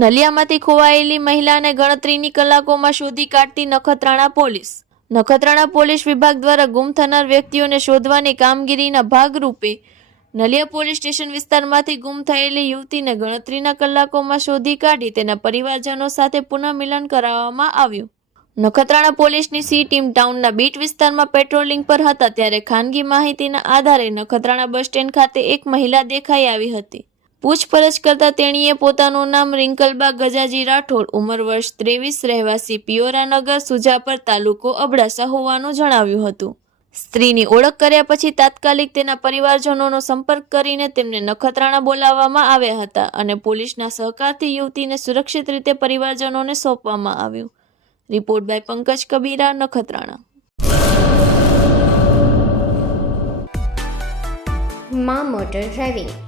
નલિયામાંથી ખોવાયેલી મહિલાને ગણતરીની કલાકોમાં શોધી કાઢતી નખત્રાણા પોલીસ. નખત્રાણા પોલીસ વિભાગ દ્વારા ગુમ થનાર વ્યક્તિઓને શોધવાની કામગીરીના ભાગરૂપે નલિયા પોલીસ સ્ટેશન વિસ્તારમાંથી ગુમ થયેલી યુવતીને ગણતરીના કલાકોમાં શોધી કાઢી તેના પરિવારજનો સાથે પુનઃમિલન કરાવવામાં આવ્યું. નખત્રાણા પોલીસની સી ટીમ ટાઉનના બીટ વિસ્તારમાં પેટ્રોલિંગ પર હતા ત્યારે ખાનગી માહિતીના આધારે નખત્રાણા બસ સ્ટેન્ડ ખાતે એક મહિલા દેખાઈ આવી હતી. પૂછપરછ કરતા તેણીએ પોતાનું નામ રિંકલબા ગજાજી રાઠોડ, ઉંમર વર્ષ ત્રેવીસ, રહેવાસી પિયોરાનગર સુજાપર તાલુકો અબડાસા હોવાનું જણાવ્યું હતું. સ્ત્રીની ઓળખ કર્યા પછી તાત્કાલિક તેના પરિવારજનોનો સંપર્ક કરીને તેમને નખત્રાણા બોલાવવામાં આવ્યા હતા અને પોલીસના સહકારથી યુવતીને સુરક્ષિત રીતે પરિવારજનોને સોંપવામાં આવ્યું. Report by Pankaj Kabira, Nakhatrana. મા motor driving.